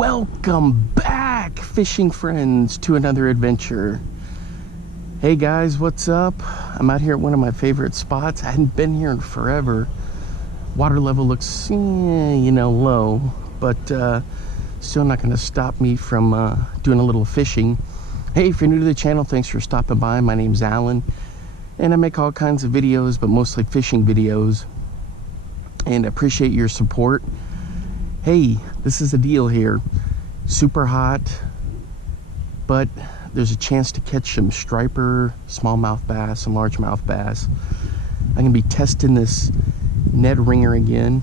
Welcome back, fishing friends, to another adventure. Hey guys, what's up? I'm out here at one of my favorite spots. I hadn't been here in forever. Water level looks, low, but still not going to stop me from doing a little fishing. Hey, if you're new to the channel, thanks for stopping by. My name's Alan, and I make all kinds of videos, but mostly fishing videos, and I appreciate your support. Hey, this is the deal here. Super hot, but there's a chance to catch some striper, smallmouth bass, and largemouth bass. I'm going to be testing this Ned Ringer again,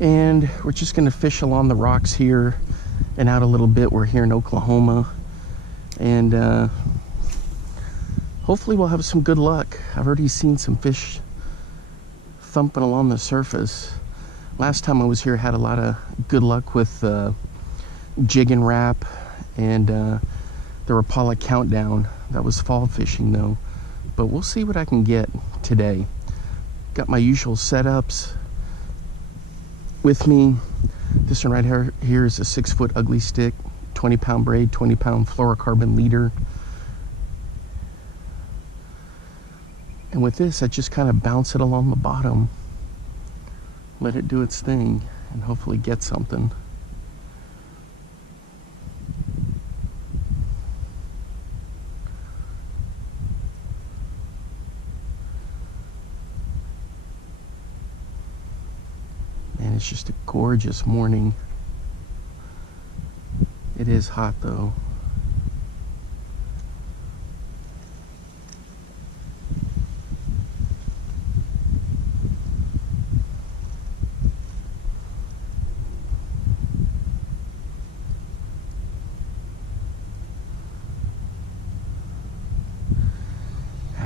and we're just going to fish along the rocks here and out a little bit. We're here in Oklahoma, and hopefully we'll have some good luck. I've already seen some fish thumping along the surface. Last time I was here, I had a lot of good luck with jig and wrap and the Rapala Countdown. That was fall fishing though, but we'll see what I can get today. Got my usual setups with me. This one right here is a 6-foot ugly stick, 20-pound braid, 20-pound fluorocarbon leader. And with this, I just kind of bounce it along the bottom, let it do its thing, and hopefully get something. Man, it's just a gorgeous morning. It is hot though.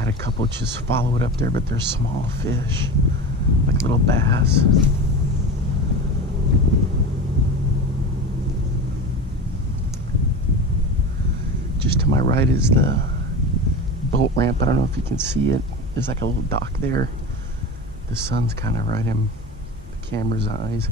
A couple just follow it up there, but they're small fish, like little bass. Just to my right is the boat ramp. I don't know if you can see it. There's like a little dock there. The sun's kind of right in the camera's eyes.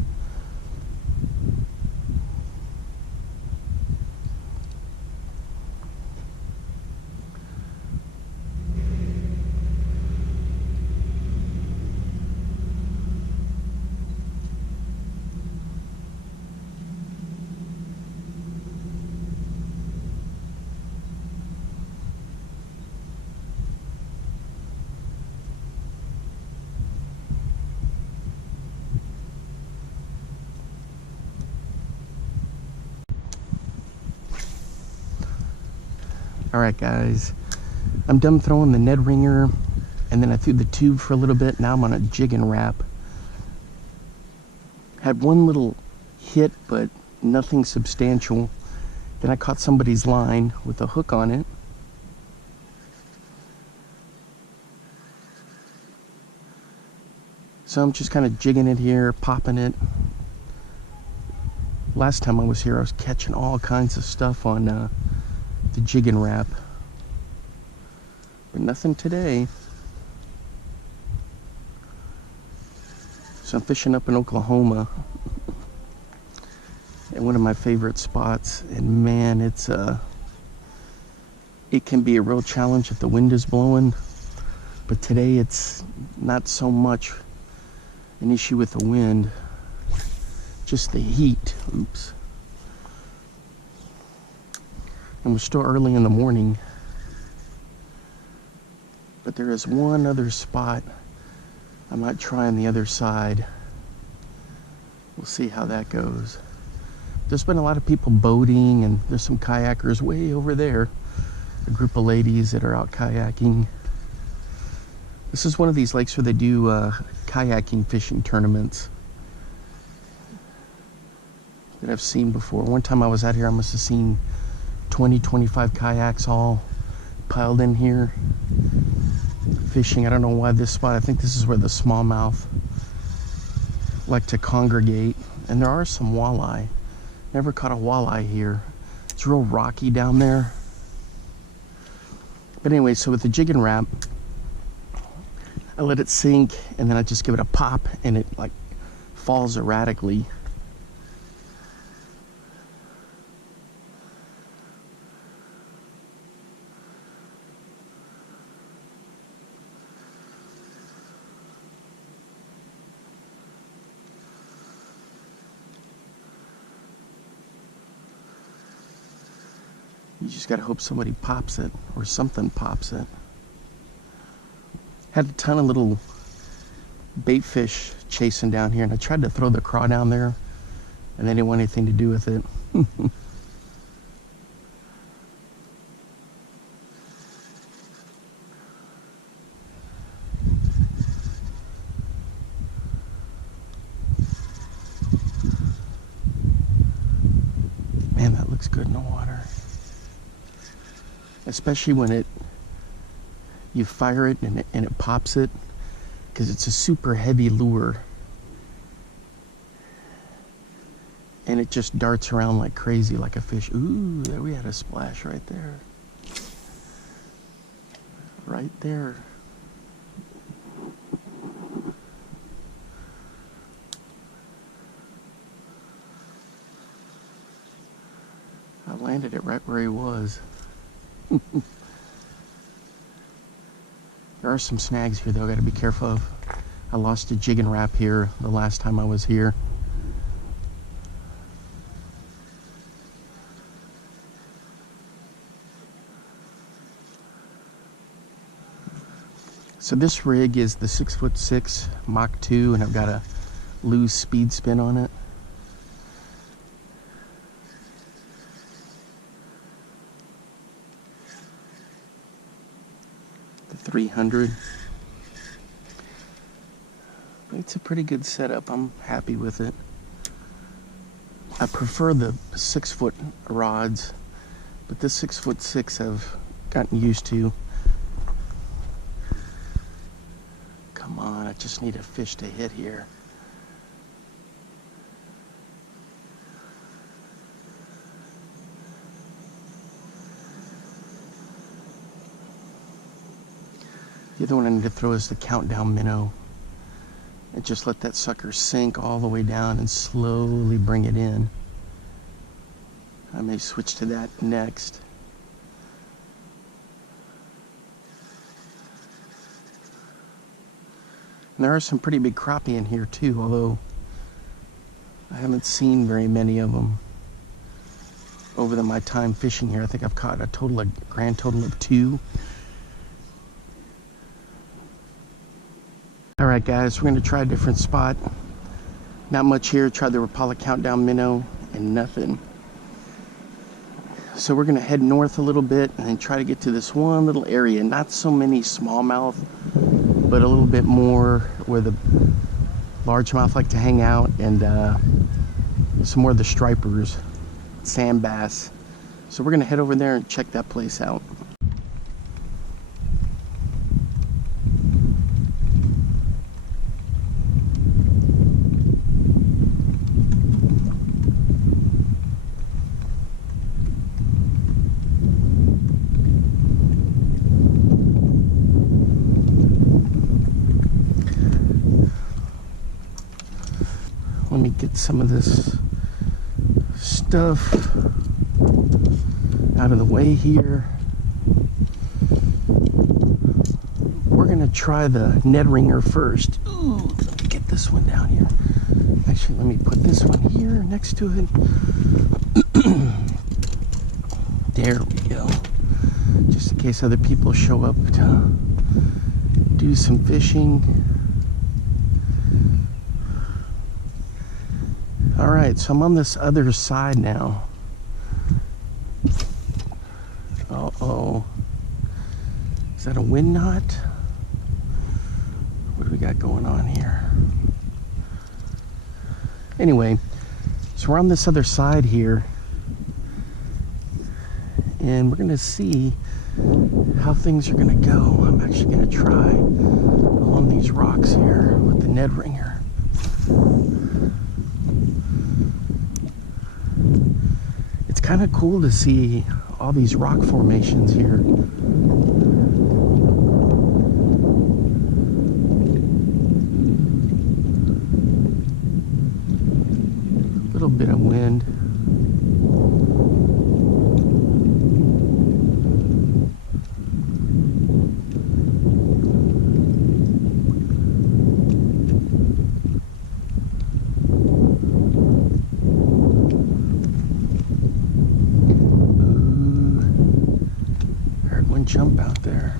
Alright guys, I'm done throwing the Ned Ringer, and then I threw the tube for a little bit. Now I'm on a jig and wrap. Had one little hit, but nothing substantial. Then I caught somebody's line with a hook on it. So I'm just kind of jigging it here, popping it. Last time I was here, I was catching all kinds of stuff on the jig and wrap, but nothing today. So I'm fishing up in Oklahoma at one of my favorite spots, and man, it can be a real challenge if the wind is blowing, but today it's not so much an issue with the wind, just the heat. Oops. And we're still early in the morning, but there is one other spot I might try on the other side. We'll see how that goes. There's been a lot of people boating, and there's some kayakers way over there, a group of ladies that are out kayaking. This is one of these lakes where they do kayaking fishing tournaments that I've seen before. One time I was out here, I must have seen 20-25 kayaks all piled in here fishing. I don't know why this spot. I think this is where the smallmouth like to congregate, and there are some walleye. Never caught a walleye here. It's real rocky down there. But anyway, so with the jig and wrap, I let it sink, and then I just give it a pop, and it like falls erratically. You just gotta hope somebody pops it or something pops it. Had a ton of little bait fish chasing down here, and I tried to throw the craw down there, and they didn't want anything to do with it. Man, that looks good in the water. Especially when you fire it and it pops it, because it's a super heavy lure. And it just darts around like crazy, like a fish. Ooh, there we had a splash right there. Right there. I landed it right where he was. There are some snags here though, I gotta be careful of. I lost a jig and wrap here the last time I was here. So this rig is the 6'6" Mach 2, and I've got a loose speed spin on it. The 300. It's a pretty good setup. I'm happy with it. I prefer the 6-foot rods, but this 6'6" I've gotten used to. Come on, I just need a fish to hit here. The other one I need to throw is the countdown minnow. And just let that sucker sink all the way down and slowly bring it in. I may switch to that next. And there are some pretty big crappie in here too, although I haven't seen very many of them over my time fishing here. I think I've caught a grand total of 2. All right, guys, we're gonna try a different spot. Not much here. Tried the Rapala countdown minnow and nothing. So we're gonna head north a little bit and then try to get to this one little area. Not so many smallmouth, but a little bit more where the largemouth like to hang out, and some more of the stripers, sand bass. So we're gonna head over there and check that place out. Let me get some of this stuff out of the way here. We're gonna try the Ned Ringer first. Ooh, let me get this one down here. Actually, let me put this one here next to it. There we go. Just in case other people show up to do some fishing. All right, so I'm on this other side now. Uh-oh. Is that a wind knot? What do we got going on here? Anyway, so we're on this other side here, and we're gonna see how things are gonna go. I'm actually gonna try along these rocks here with the Ned Ringer. It's kind of cool to see all these rock formations here. A little bit of wind. jump out there.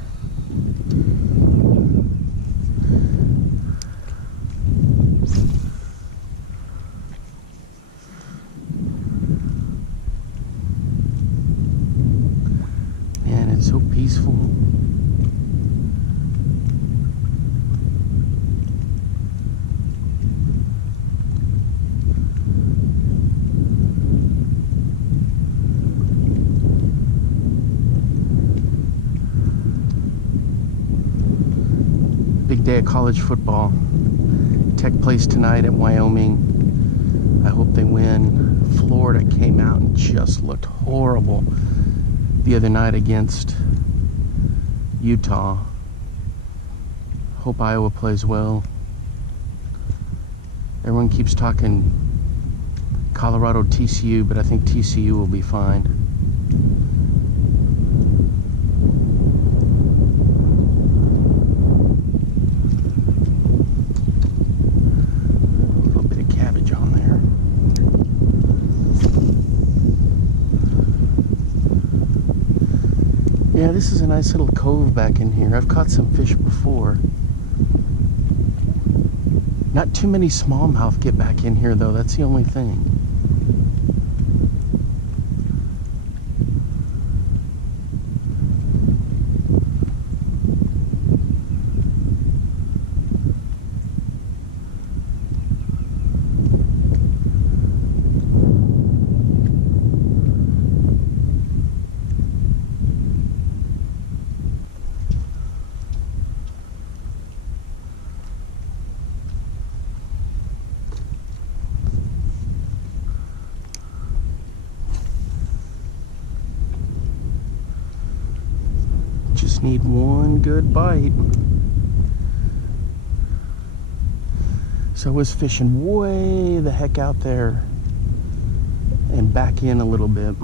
Man, it's so peaceful. Big day of college football. Tech plays tonight at Wyoming. I hope they win. Florida came out and just looked horrible the other night against Utah. Hope Iowa plays well. Everyone keeps talking Colorado TCU, but I think TCU will be fine. Yeah, this is a nice little cove back in here. I've caught some fish before. Not too many smallmouth get back in here though, that's the only thing. Just need one good bite. So I was fishing way the heck out there and back in a little bit.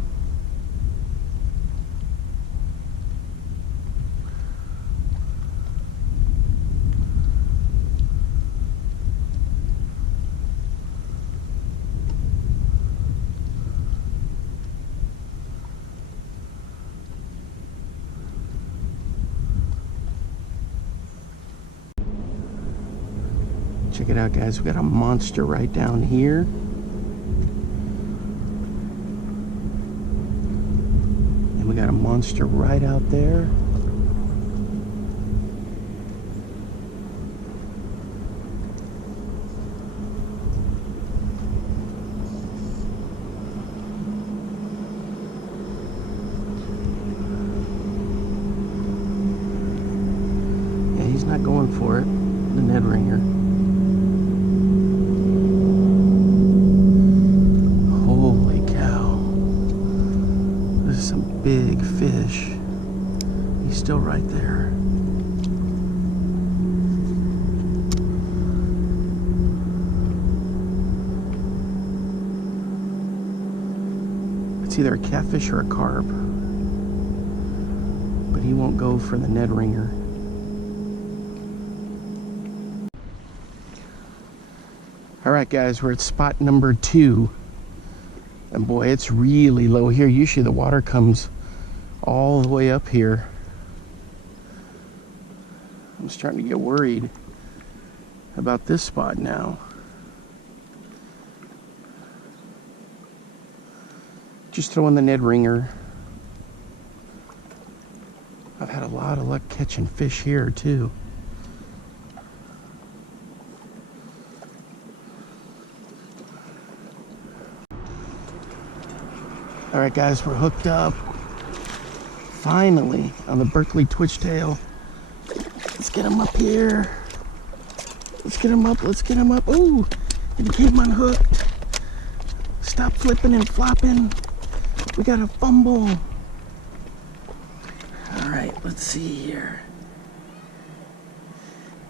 Check it out, guys. We got a monster right down here. And we got a monster right out there. Yeah, he's not going for it, the Ned Ringer. Big fish. He's still right there. It's either a catfish or a carp, but he won't go for the Ned Ringer. All right, guys, we're at spot number 2. And boy, it's really low here. Usually the water comes all the way up here. I'm starting to get worried about this spot now. Just throw in the Ned Ringer. I've had a lot of luck catching fish here too. All right, guys, we're hooked up. Finally, on the Berkley Twitchtail. Let's get him up here. Let's get him up, let's get him up. Ooh, and he came unhooked. Stop flipping and flopping. We got a fumble. All right, let's see here.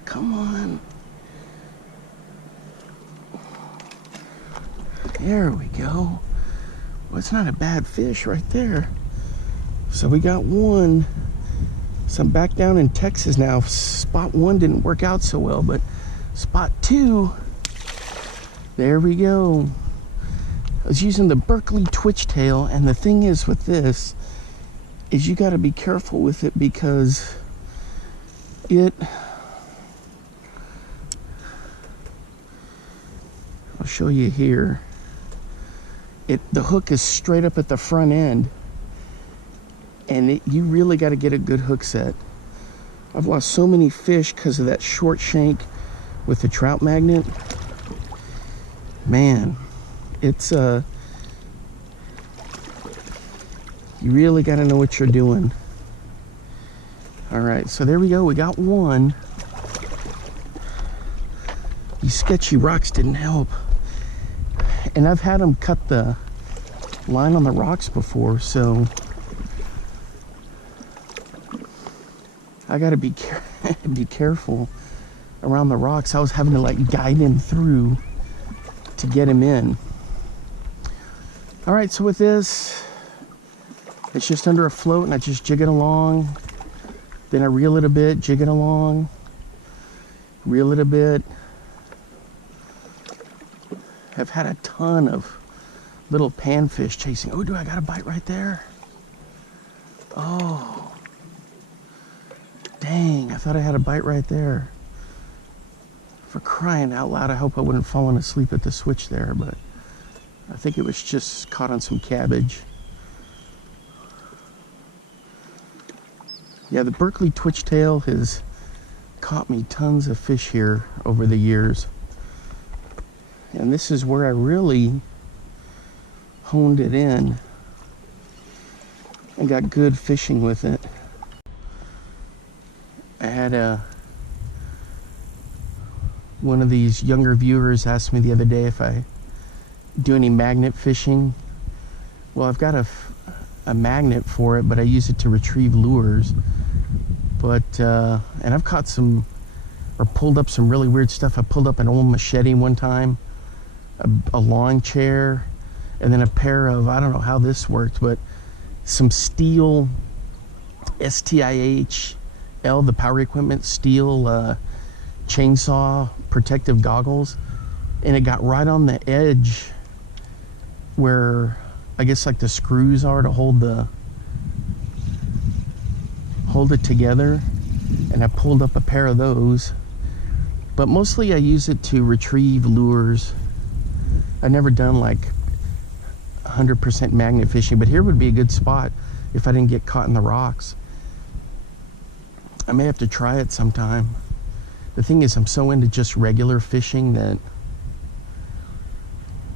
Come on. There we go. Well, it's not a bad fish right there. So we got one. So I'm back down in Texas now. Spot 1 didn't work out so well, but spot 2, there we go. I was using the Berkley Twitchtail, and the thing is with this, is you got to be careful with it because I'll show you here. The hook is straight up at the front end, and you really got to get a good hook set. I've lost so many fish because of that short shank with the trout magnet. Man, it's you really got to know what you're doing. All right, so there we go. We got one. These sketchy rocks didn't help. And I've had them cut the line on the rocks before, so I gotta be careful around the rocks. I was having to like guide him through to get him in. All right, so with this, it's just under a float and I just jig it along. Then I reel it a bit, jig it along, reel it a bit. I've had a ton of little panfish chasing. Oh, I got a bite right there? Oh, dang, I thought I had a bite right there. For crying out loud, I hope I wouldn't fallen asleep at the switch there, but I think it was just caught on some cabbage. Yeah, the Berkley Twitchtail has caught me tons of fish here over the years. And this is where I really honed it in and got good fishing with it. I had one of these younger viewers asked me the other day if I do any magnet fishing. Well, I've got a magnet for it, but I use it to retrieve lures. But, and I've caught some, or pulled up some really weird stuff. I pulled up an old machete one time, a lawn chair, and then a pair of, I don't know how this worked, but some steel, STIHL, the power equipment, steel chainsaw protective goggles. And it got right on the edge where, I guess like the screws are to hold it together, and I pulled up a pair of those. But mostly I use it to retrieve lures. I've never done like 100% magnet fishing, but here would be a good spot if I didn't get caught in the rocks. I may have to try it sometime. The thing is, I'm so into just regular fishing that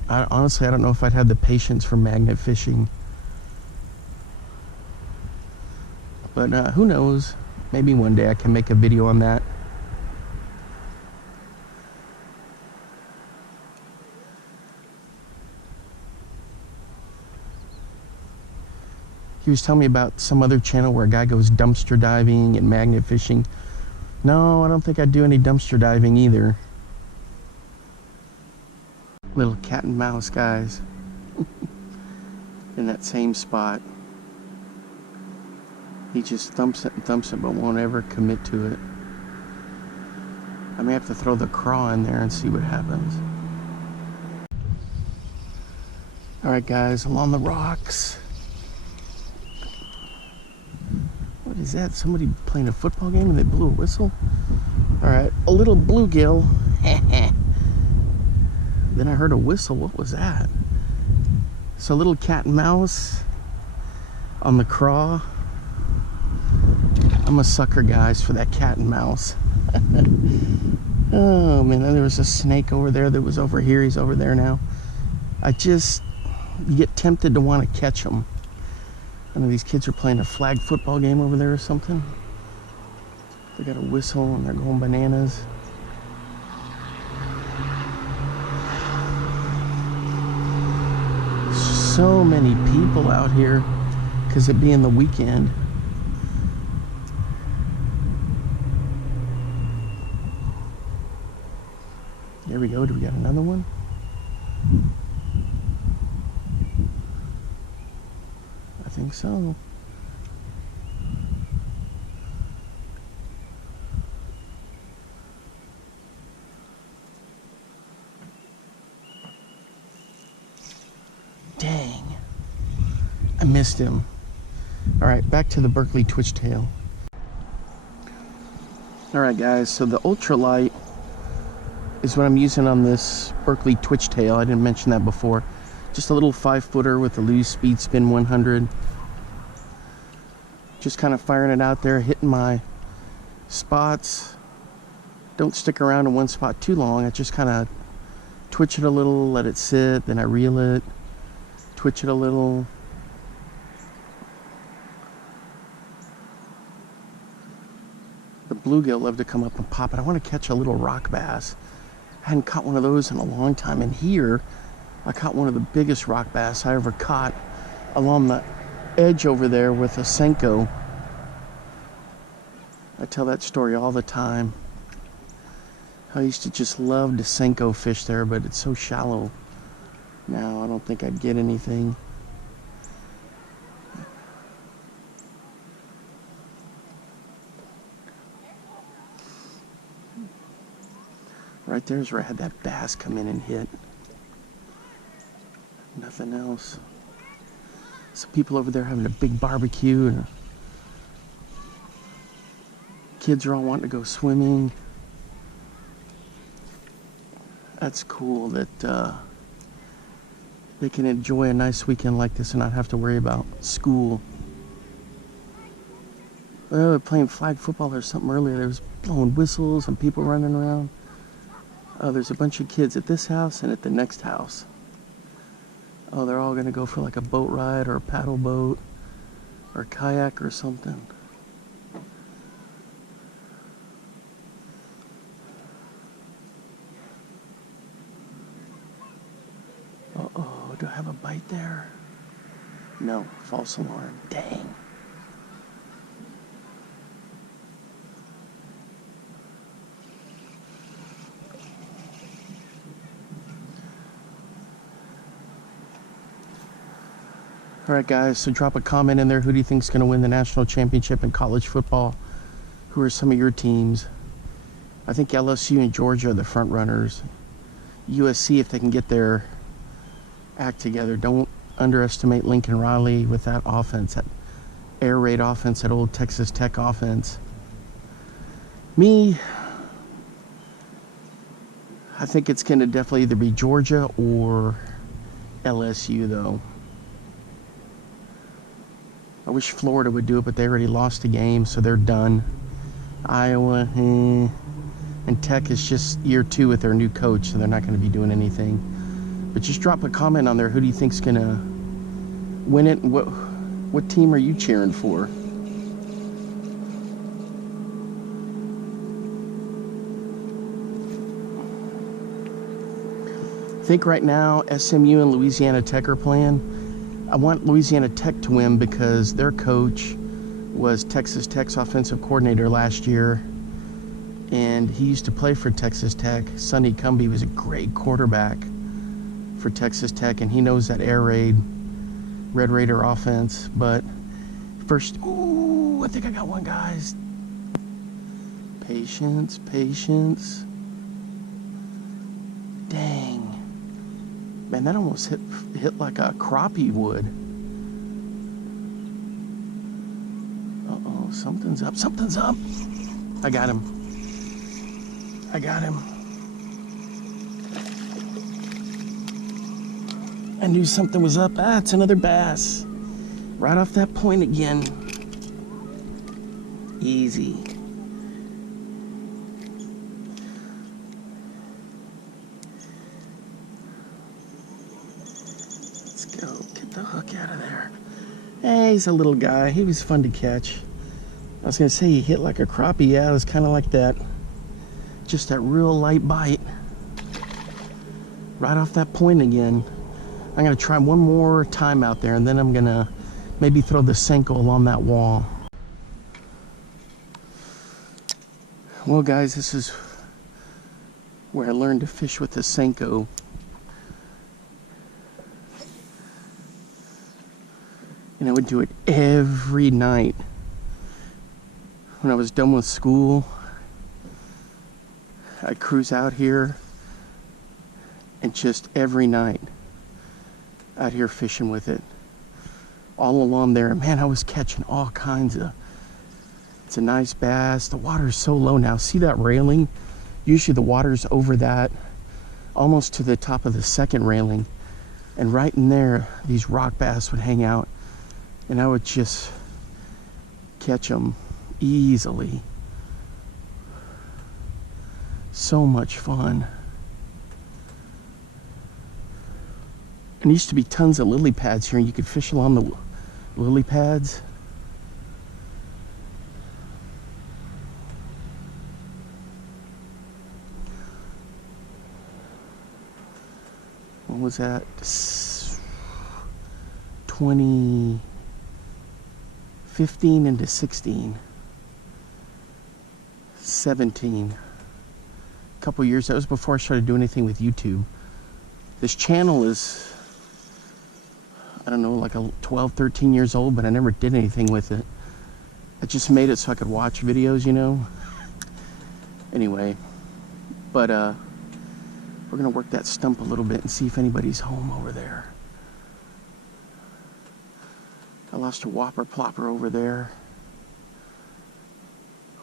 honestly, I don't know if I'd have the patience for magnet fishing. But who knows? Maybe one day I can make a video on that. He was telling me about some other channel where a guy goes dumpster diving and magnet fishing. No, I don't think I'd do any dumpster diving either. Little cat and mouse guys in that same spot. He just thumps it and thumps it, but won't ever commit to it. I may have to throw the craw in there and see what happens. All right, guys, along the rocks. What is that? Somebody playing a football game and they blew a whistle? All right, a little bluegill. Then I heard a whistle. What was that? So a little cat and mouse on the craw. I'm a sucker, guys, for that cat and mouse. Oh man, there was a snake over there that was over here. He's over there now. You get tempted to want to catch him. I know these kids are playing a flag football game over there or something. They got a whistle and they're going bananas. So many people out here because it being the weekend. There we go. Do we got another one? I think so. Dang. I missed him. All Alright, back to the Berkley Twitchtail. Alright guys, so the ultralight is what I'm using on this Berkley Twitchtail. I didn't mention that before. Just a little 5-footer with a loose speed spin 100. Just kind of firing it out there, hitting my spots. Don't stick around in one spot too long. I just kind of twitch it a little, let it sit, then I reel it, twitch it a little. The bluegill love to come up and pop it. I want to catch a little rock bass. I hadn't caught one of those in a long time. And here, I caught one of the biggest rock bass I ever caught along the edge over there with a Senko. I tell that story all the time. I used to just love to Senko fish there, but it's so shallow now. I don't think I'd get anything. Right there's where I had that bass come in and hit. Nothing else. Some people over there having a big barbecue, and kids are all wanting to go swimming. That's cool that they can enjoy a nice weekend like this and not have to worry about school. Well, they were playing flag football or something earlier. There was blowing whistles and people running around. Oh, there's a bunch of kids at this house and at the next house. Oh, they're all going to go for like a boat ride or a paddle boat or a kayak or something. Uh-oh, do I have a bite there? No, false alarm. Dang. Alright guys, so drop a comment in there. Who do you think is going to win the national championship in college football? Who are some of your teams? I think LSU and Georgia are the front runners. USC, if they can get their act together. Don't underestimate Lincoln Riley with that offense, that air raid offense, that old Texas Tech offense. Me, I think it's going to definitely either be Georgia or LSU though. I wish Florida would do it, but they already lost a game, so they're done. Iowa, and Tech is just year 2 with their new coach, so they're not going to be doing anything. But just drop a comment on there. Who do you think's going to win it? And what team are you cheering for? I think right now SMU and Louisiana Tech are playing. I want Louisiana Tech to win because their coach was Texas Tech's offensive coordinator last year, and he used to play for Texas Tech. Sonny Cumbie was a great quarterback for Texas Tech, and he knows that air raid, Red Raider offense. But first, ooh, I think I got one, guys. Patience, patience. Dang. Man, that almost hit like a crappie would. Uh-oh, something's up, something's up. I got him. I got him. I knew something was up. Ah, it's another bass. Right off that point again. Easy. The hook out of there. Hey, he's a little guy. He was fun to catch. I was gonna say he hit like a crappie. Yeah, it was kind of like that. Just that real light bite. Right off that point again. I'm gonna try one more time out there, and then I'm gonna maybe throw the Senko along that wall. Well, guys, this is where I learned to fish with the Senko. And I would do it every night. When I was done with school, I'd cruise out here, and just every night out here fishing with it. all along there. And man, I was catching all kinds of, it's a nice bass. The water is so low now. See that railing? Usually the water's over that, almost to the top of the second railing. And right in there, these rock bass would hang out. And I would just catch them easily. So much fun. And there used to be tons of lily pads here, and you could fish along the lily pads. What was that? 2015 into 16. 17. A couple years. That was before I started doing anything with YouTube. This channel is, I don't know, like 12, 13 years old, but I never did anything with it. I just made it so I could watch videos, you know. Anyway, but we're gonna work that stump a little bit and see if anybody's home over there. I lost a whopper plopper over there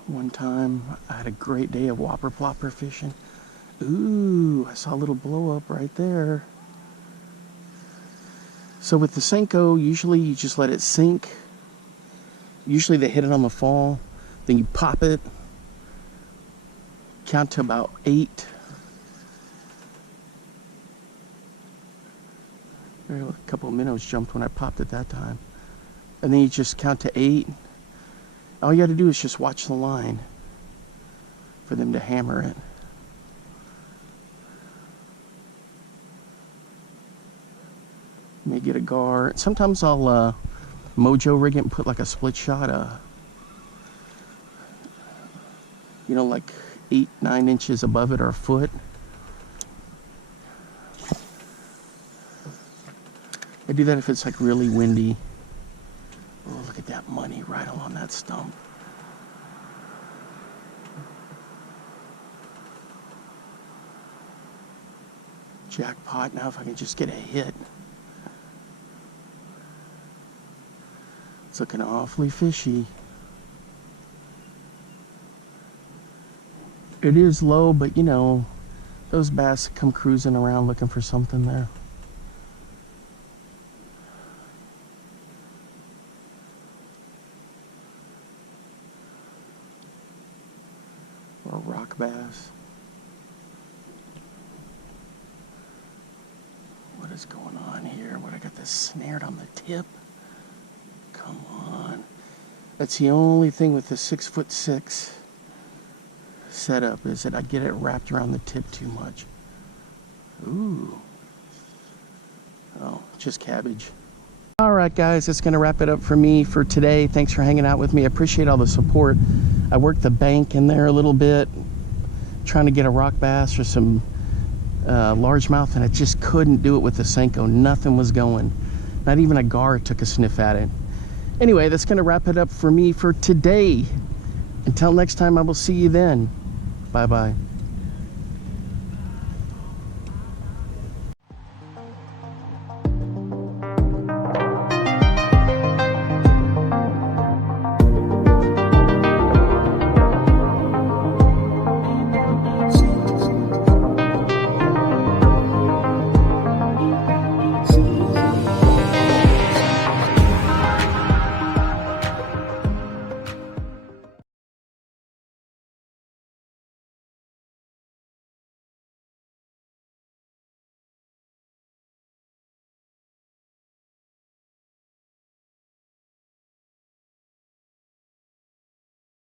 one time. I had a great day of whopper plopper fishing. Ooh, I saw a little blow up right there. So with the Senko, usually you just let it sink. Usually they hit it on the fall, then you pop it, count to about 8. A couple of minnows jumped when I popped it that time. And then you just count to 8. All you got to do is just watch the line for them to hammer it. May get a gar. Sometimes I'll mojo rig it and put like a split shot, you know, like 8, 9 inches above it or a foot. I do that if it's like really windy. Oh, look at that money right along that stump. Jackpot. Now if I can just get a hit. It's looking awfully fishy. It is low, but you know, those bass come cruising around looking for something there. Or a rock bass. What is going on here? What, I got this snared on the tip? Come on. That's the only thing with the 6'6" setup, is that I get it wrapped around the tip too much. Ooh. Oh, just cabbage. Alright guys, that's going to wrap it up for me for today. Thanks for hanging out with me. I appreciate all the support. I worked the bank in there a little bit, trying to get a rock bass or some largemouth, and I just couldn't do it with the Senko. Nothing was going. Not even a gar took a sniff at it. Anyway, that's going to wrap it up for me for today. Until next time, I will see you then. Bye-bye.